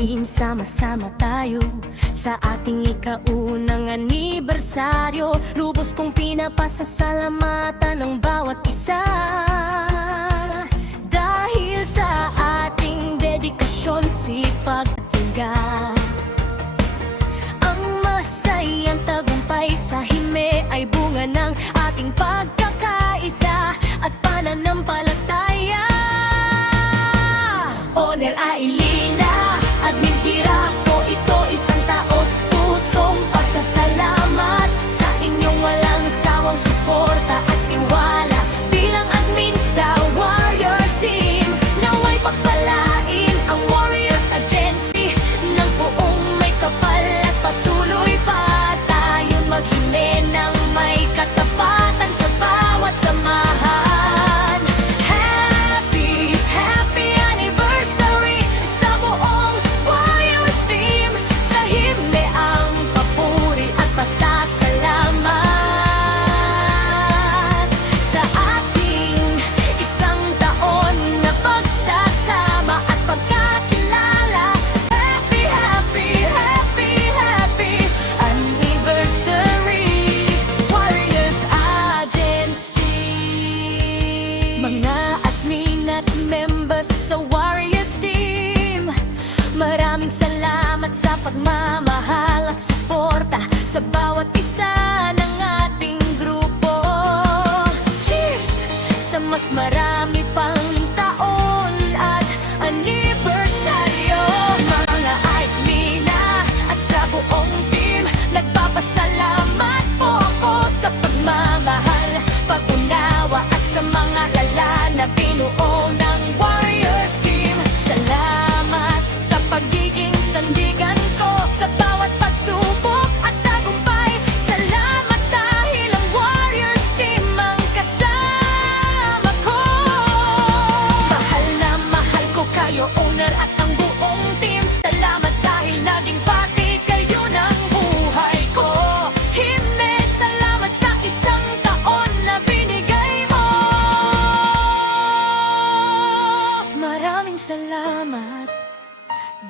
team, sama-sama tayo sa ating ikaunang anibersaryo. Lubos kong pinapasasalamatan ng bawat isa, dahil sa ating dedikasyon, sipag at tiyaga. Ang masayang tagumpay sa hime ay bunga ng ating pagkakaisa at pananampalataya. Oner Ailina, Admin Kiraco, ito isang taos-pusong pasasalamat sa inyong walang sawang suporta at tiwala bilang admin sa Warriors Team. Naway pagpalain ang Warriors Agency ng buong may kapal at patuloy pa tayong maghime ng may katapatan sa bawat samahan. Mga admin at members sa Warriors Team, maraming salamat sa pagmamahal at suporta sa bawat isa ng ating grupo. Cheers! Sa mas marami pang taon at anibersaryo. Mga admina at sa buong team, nagpapasalamat po ako sa pagmamahal, pag-unawa at sa mga na binuo ng Warriors Team. Salamat sa pagiging sandigan ko sa bawat pagsubok at tagumpay. Salamat dahil ang Warriors Team ang kasama ko. Mahal na mahal ko kayo, owner at ang buong team. Salamat dahil naging pati kayo ng buhay ko. Hime, salamat sa isang taon na binigay mo. Maraming salamat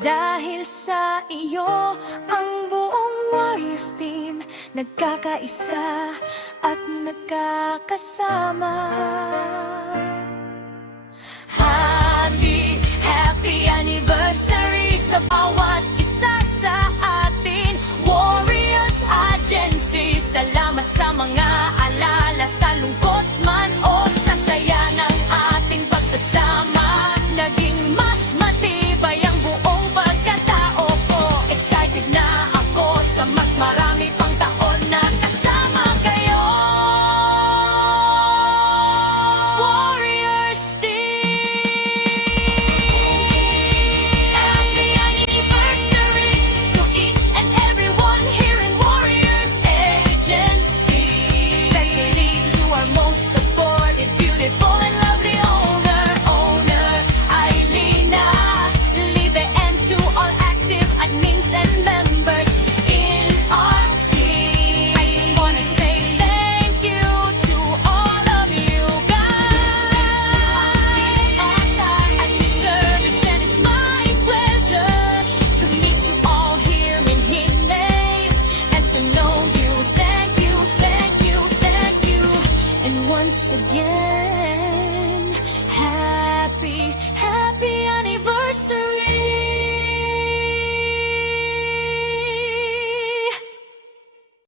dahil sa iyo ang buong Warriors Team nagkakaisa at nagkakasama. Happy anniversary sa bawat isa sa atin, Warriors Agency. Salamat sa mga alala, sa lungkot man o sa saya ng ating pagsasama. Naging mas matibay ang buong pagkatao ko. Excited na ako sa mas marami pang taon na kasama kayo. Warriors Team! Happy anniversary to each and everyone here in Warriors Agency. Especially to our most supportive, beautiful and lovely owner Ailina, Libe, and to all active admins and members in our team. I just wanna say thank you to all of you guys at your service, and it's my pleasure to meet you all here in Hime and to know you. Thank you, thank you, thank you. And once again,